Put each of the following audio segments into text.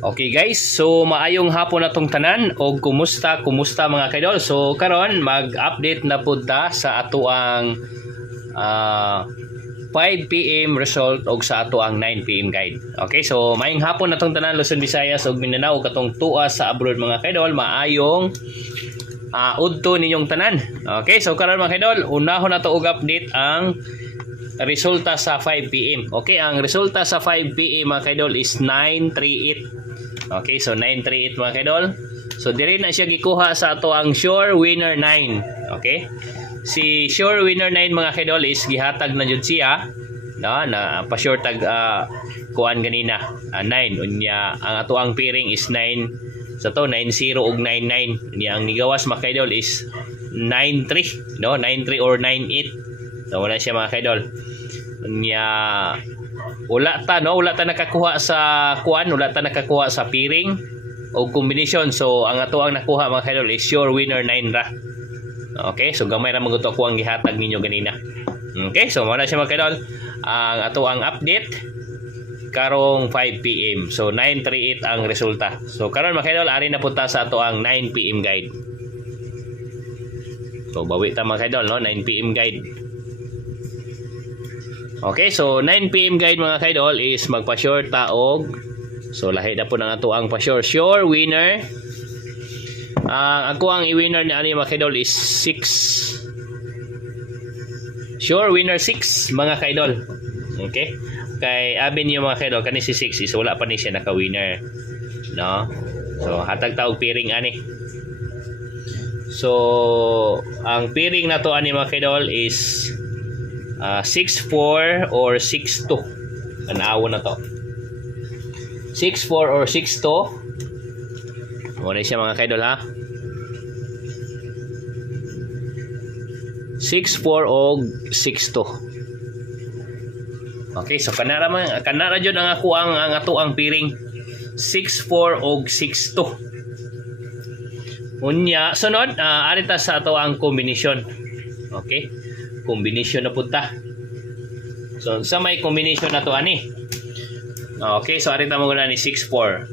Okay guys, so maayong hapon na tong tanan o kumusta mga kaidol. So karon mag-update na pud ta sa ato ang 5 PM result og sa ato ang 9 PM guide. Okay, so maayong hapon na tong tanan Luzon, Visayas ug Mindanao katong tuwa sa abroad mga kaidol. Maayong udto ninyong tanan. Okay, so karon mga kaidol, unahon na to og update ang resulta sa 5 PM. Okay, ang resulta sa 5 PM mga kaidol is 938. Okay, so 938 mga kaidol. So diri na siya gikuha sa ato ang Sure Winner 9. Okay? Si Sure Winner 9 mga kaidol is gihatag na jud siya na pa-sure tag kuan ganina 9 unya ang ato ang pairing is 9 sa to 90 ug 99 unya ang nigawas mga kaidol is 93 93 or 98. So wala siya mga kaidol. Unya wala ta nakakuha sa kuan, wala ta nakakuha sa pairing o combination. So ang ato ang nakuha mga kaidol is Sure Winner 9 ra. Okay, so gamay ra maguto ko ang gihatag ninyo ganina. Okay, so mao na siya mga kaidol ang ato ang update karong 5 PM. So 938 ang resulta. So karon mga kaidol ari na punta sa ato ang 9 PM guide. So bawi ta mga kaidol 9 PM guide. Okay, so 9 PM guide mga kaidol is magpa-sure ta og so lahi na po ng ato ang pa-sure Sure Winner. Ako ang i-winner ni ani mga kaidol is 6. Sure Winner 6 mga kaidol. Okay? Kay abin niyo mga kaidol kani si 6 is wala pa ni siya naka-winner. No? So hatag ta og pairing ani. So ang pairing na to ani mga kaidol is 6-4 or 6-2. Tanawo na to. 6-4 or 6-2. Muna siya mga kaidol ha. 6-4 o 6-2. Okay, so kanara jud ang ako ang ato ang pairing 6-4 o 6-2. Unya sunod arita sa ato ang combination. Okay? Combination na punta. So sa may combination na to ani. Okay, so arita mo na ni 6-4.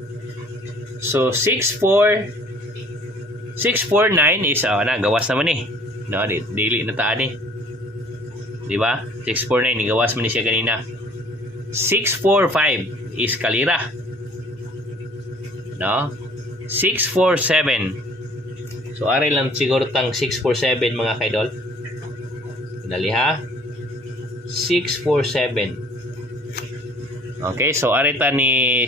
So 6-4 6-4-9 is na gawas naman eh. No, dili na ta ani. Di ba? 6-4-9 gawas man ni siya ganina. 6-4-5 is kalira. No? 6-4-7. So ari lang siguro tang 6-4-7 mga kaidol. Dali ha. 6-4-7. Okay, so arita ni